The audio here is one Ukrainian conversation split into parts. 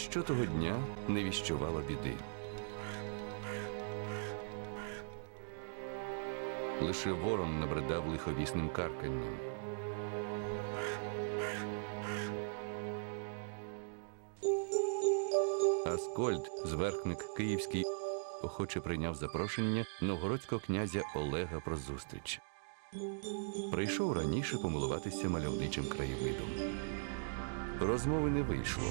ніщо того дня не віщувало біди. Лише ворон набридав лиховісним карканням. Аскольд, зверхник київський, охоче прийняв запрошення новгородського князя Олега про зустріч. Прийшов раніше помилуватися мальовничим краєвидом. Розмови не вийшло.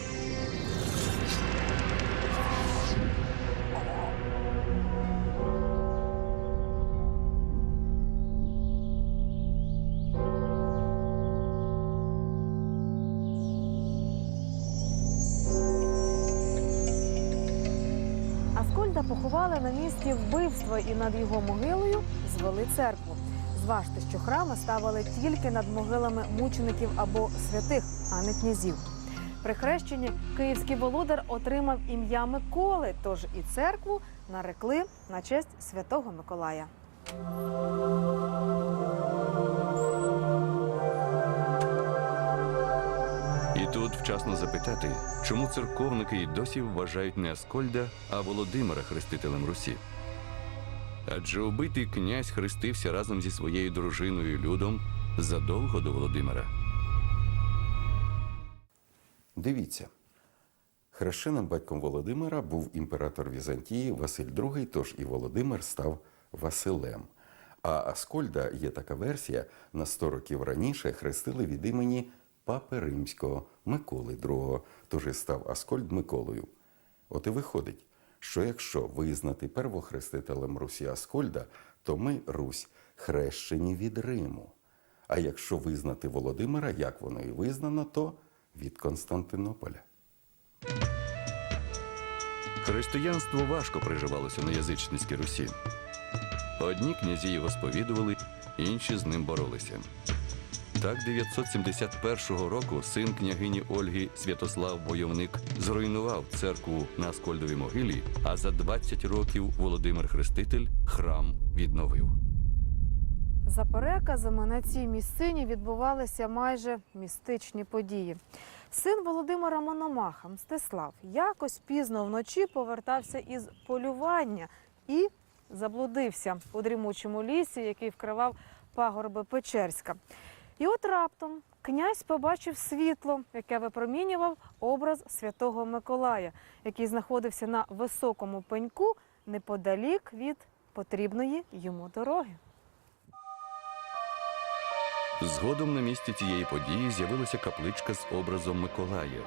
Аскольда поховали на місці вбивства і над його могилою звели церкву. Зважте, що храми ставили тільки над могилами мучеників або святих, а не князів. При хрещенні київський володар отримав ім'я Миколи, тож і церкву нарекли на честь святого Миколая. І тут вчасно запитати, чому церковники й досі вважають не Аскольда, а Володимира хрестителем Русі. Адже убитий князь хрестився разом зі своєю дружиною Людом задовго до Володимира. Дивіться. Хрещеним батьком Володимира був імператор Візантії Василь II, тож і Володимир став Василем. А Аскольда є така версія, на 100 років раніше хрестили від імені Папи Римського Миколи II, тож і став Аскольд Миколою. От і виходить, що якщо визнати первохрестителем Русі Аскольда, то ми, Русь, хрещені від Риму. А якщо визнати Володимира, як воно і визнано, то від Константинополя. Християнство важко приживалося на язичницькій Русі. Одні князі його сповідували, інші з ним боролися. Так, 971 року син княгині Ольги Святослав Бойовник зруйнував церкву на Аскольдовій могилі, а за 20 років Володимир Хреститель храм відновив. За переказами на цій місцині відбувалися майже містичні події. Син Володимира Мономаха Мстислав якось пізно вночі повертався із полювання і заблудився у дрімучому лісі, який вкривав пагорби Печерська. І от раптом князь побачив світло, яке випромінював образ святого Миколая, який знаходився на високому пеньку неподалік від потрібної йому дороги. Згодом на місці цієї події з'явилася капличка з образом Миколая,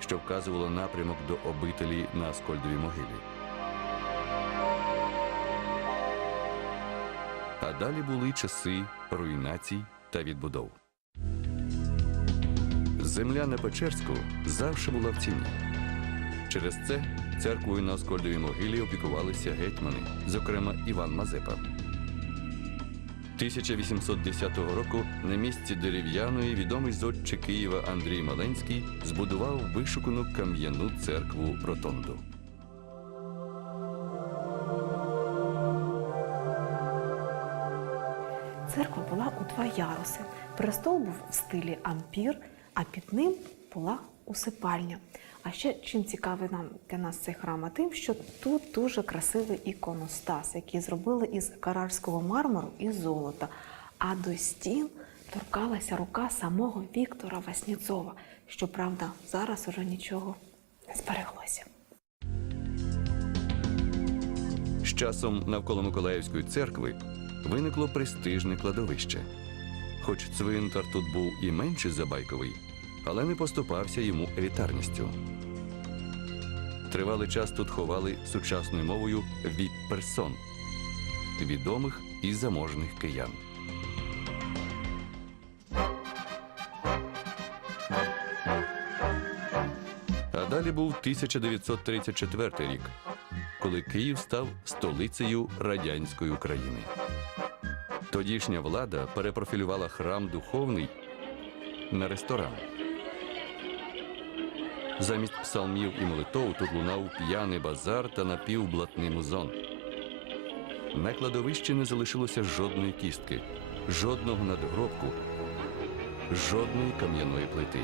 що вказувала напрямок до обителі на Аскольдовій могилі. А далі були часи руйнацій та відбудов. Земля на Печерську завжди була в ціні. Через це церквою на Аскольдовій могилі опікувалися гетьмани, зокрема Іван Мазепа. 1810 року на місці дерев'яної відомий зодче Києва Андрій Маленський збудував вишукану кам'яну церкву Ротонду. Церква була у два яруси. Престол був в стилі ампір, а під ним була усипальня. А ще чим цікавий нам для нас цей храм, а тим, що тут дуже красивий іконостас, який зробили із карарського мармуру і золота. А до стін торкалася рука самого Віктора Васніцова. Щоправда, зараз уже нічого не збереглося. З часом навколо Миколаївської церкви виникло престижне кладовище. Хоч цвинтар тут був і менше забайковий, але не поступався йому елітарністю. Тривалий час тут ховали сучасною мовою віп-персон відомих і заможних киян. А далі був 1934 рік, коли Київ став столицею радянської України. Тодішня влада перепрофілювала храм духовний на ресторан. Замість псалмів і молитов тут лунав п'яний базар та напівблатний музон. На кладовищі не залишилося жодної кістки, жодного надгробку, жодної кам'яної плити.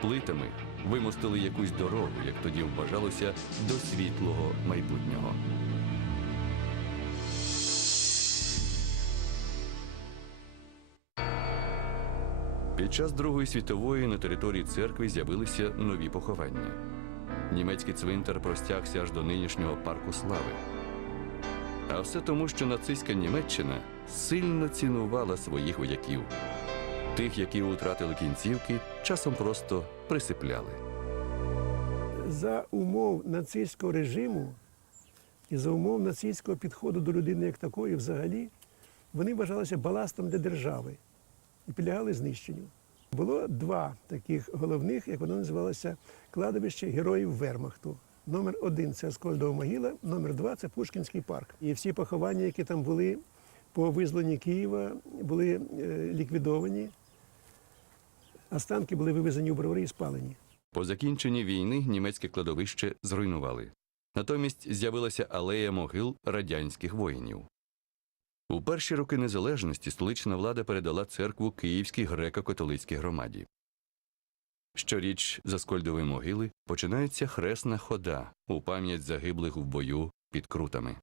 Плитами вимостили якусь дорогу, як тоді вважалося, до світлого майбутнього. Під час Другої світової на території церкви з'явилися нові поховання. Німецький цвинтар простягся аж до нинішнього парку слави. А все тому, що нацистська Німеччина сильно цінувала своїх вояків. Тих, які втратили кінцівки, часом просто присипляли. за умов нацистського режиму і за умов нацистського підходу до людини як такої взагалі, вони вважалися баластом для держави і підлягали знищенню. Було два таких головних, як воно називалося, кладовище героїв Вермахту. Номер один це Аскольдова могила, номер два це Пушкінський парк. І всі поховання, які там були по визволенні Києва, були е, ліквідовані. Останки були вивезені у бровари і спалені. По закінченні війни німецьке кладовище зруйнували. Натомість з'явилася алея могил радянських воїнів. У перші роки незалежності столична влада передала церкву Київській греко-католицькій громаді. Щоріч з Аскольдової могили починається хресна хода у пам'ять загиблих в бою під крутами.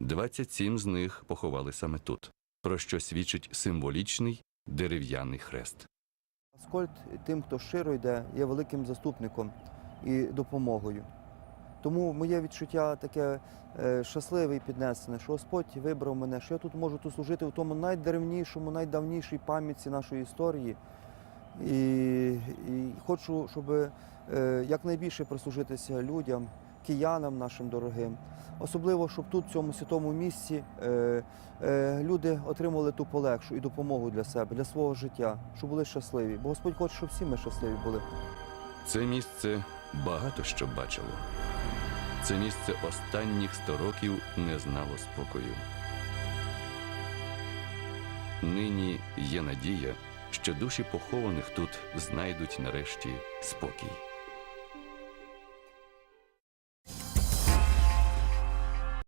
27 з них поховали саме тут, про що свідчить символічний дерев'яний хрест. Аскольд тим, хто щиро йде, є великим заступником і допомогою. Тому моє відчуття таке е, щасливе і піднесене, що Господь вибрав мене, що я тут можу тут служити в тому найдревнішому, найдавнішій пам'ятці нашої історії. І, і хочу, щоб е, якнайбільше прислужитися людям, киянам нашим дорогим. Особливо, щоб тут, в цьому святому місці, е, люди отримали ту полегшу і допомогу для себе, для свого життя, щоб були щасливі. Бо Господь хоче, щоб всі ми щасливі були. Це місце багато що бачило. Це місце останніх сто років не знало спокою. Нині є надія, що душі похованих тут знайдуть нарешті спокій.